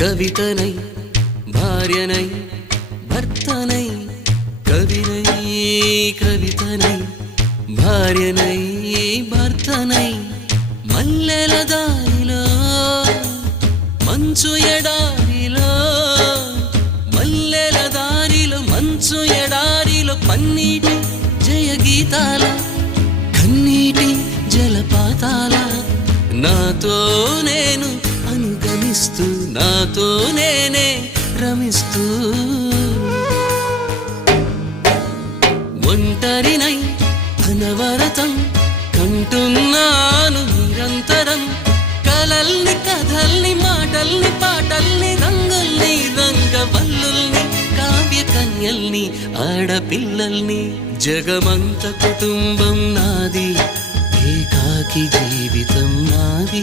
కవితనై భార్యనై భర్తనై కవినై కవితనై భార్యనై భర్తనై మల్లెల దారిలో మంచు ఎడారిలో మల్లెల దారిలో మంచు ఎడారిలో పన్నీటి జయగీతాల కన్నీటి జలపాతాల నాతో నేను అనుగమిస్తూ నాతో నేనే రమిస్తూ ఒంటరినై అనవరతం కంటున్నాను నిరంతరం కలల్ని కథల్ని మాటల్ని పాటల్ని రంగుల్ని రంగవల్లుల్ని కావ్య కన్యల్ని ఆడపిల్లల్ని జగమంత కుటుంబం నాది ఏకాకి జీవితం నాది